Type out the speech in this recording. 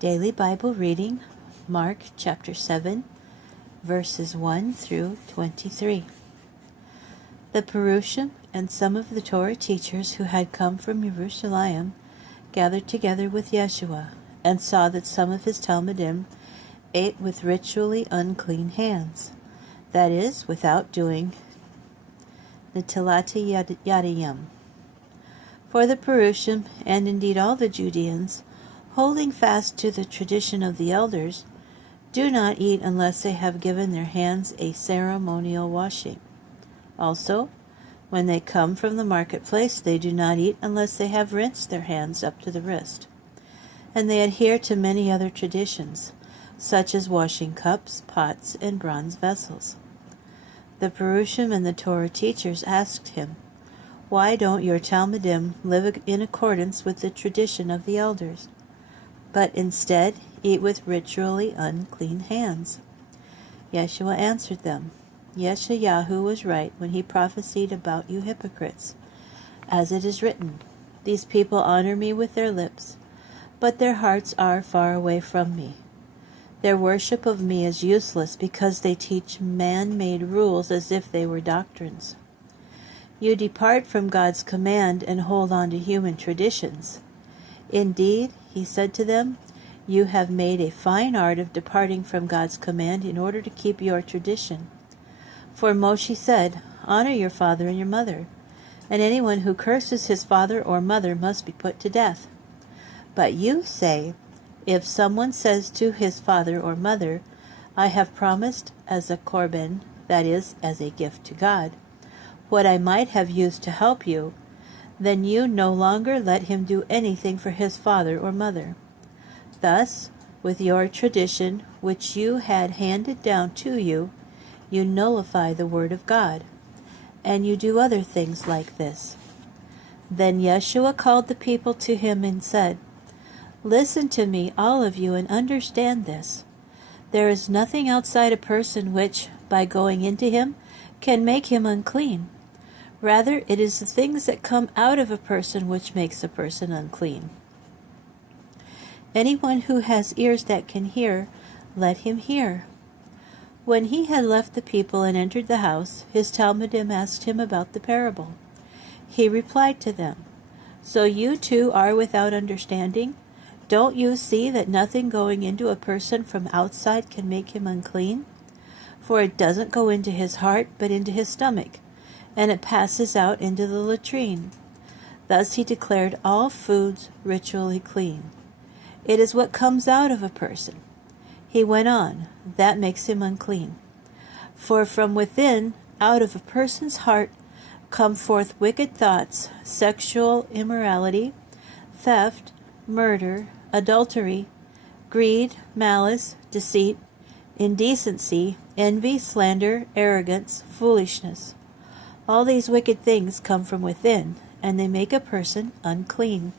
Daily Bible reading, Mark chapter 7, verses 1 through 23. The Perushim and some of the Torah teachers who had come from Jerusalem gathered together with Yeshua and saw that some of his Talmidim ate with ritually unclean hands, that is, without doing Netilat Yadayim. For the Perushim, and indeed all the Judeans, holding fast to the tradition of the elders, do not eat unless they have given their hands a ceremonial washing. Also, when they come from the marketplace, they do not eat unless they have rinsed their hands up to the wrist. And they adhere to many other traditions, such as washing cups, pots, and bronze vessels. The Perushim and the Torah teachers asked him, "Why don't your Talmidim live in accordance with the tradition of the elders, but instead eat with ritually unclean hands?" Yeshua answered them, "Yeshayahu was right when he prophesied about you hypocrites. As it is written, 'These people honor me with their lips, but their hearts are far away from me. Their worship of me is useless because they teach man-made rules as if they were doctrines.' You depart from God's command and hold on to human traditions. Indeed, he said to them, you have made a fine art of departing from God's command in order to keep your tradition. For Moshe said, 'Honor your father and your mother,' and anyone who curses his father or mother must be put to death. But you say, if someone says to his father or mother, 'I have promised as a korban,' that is, as a gift to God, 'what I might have used to help you,' then you no longer let him do anything for his father or mother. Thus, with your tradition, which you had handed down to you, you nullify the word of God, and you do other things like this." Then Yeshua called the people to him and said, "Listen to me, all of you, and understand this. There is nothing outside a person which, by going into him, can make him unclean. Rather, it is the things that come out of a person which makes a person unclean. Anyone who has ears that can hear, let him hear." When he had left the people and entered the house, his Talmidim asked him about the parable. He replied to them, "So you too are without understanding? Don't you see that nothing going into a person from outside can make him unclean? For it doesn't go into his heart, but into his stomach, and it passes out into the latrine." Thus he declared all foods ritually clean. It is what comes out of a person. He went on, that makes him unclean. For from within, out of a person's heart, come forth wicked thoughts, sexual immorality, theft, murder, adultery, greed, malice, deceit, indecency, envy, slander, arrogance, foolishness. All these wicked things come from within, and they make a person unclean.